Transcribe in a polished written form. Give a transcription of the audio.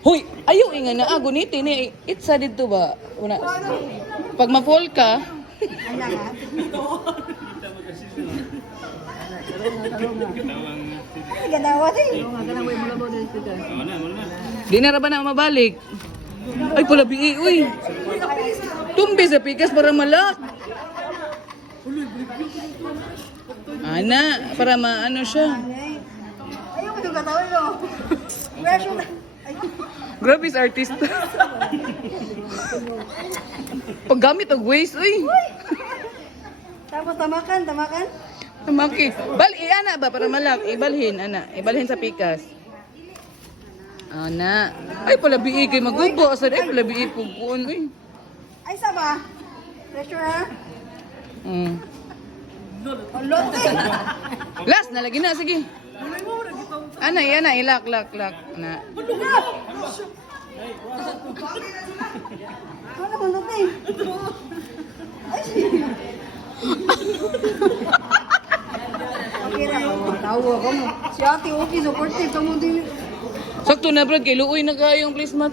Hoy, ayaw inga na guniti ni itsa dito ba? Una. Pag ma-fall ka, di na ra ba na mabalik? Ay, pala bi'i, uy. Tumbi sa pikas para malak. Ana, para maano siya. Ayaw ko itong katawan mo. Pressure na. Grabe is artist. Paggamit og waste, uy. Tapos tamakan. Tamaki. Ana ba para malak? Ibalhin, ana. Ibalhin sa pikas. Ana. Ay, pala bi'i kay magubo. Asa ay pala bi'i puguon, uy. Ay, sama. Pressure ha? Mm. Lote. Last na lagi na, sige. Ana, ilak. Na. Ano naman lote? Ay, okay ra ako. Tawa ka mo. Si ate okay, supportive ka mo din. Sakto na, Brad, kay luoy na kayong placement.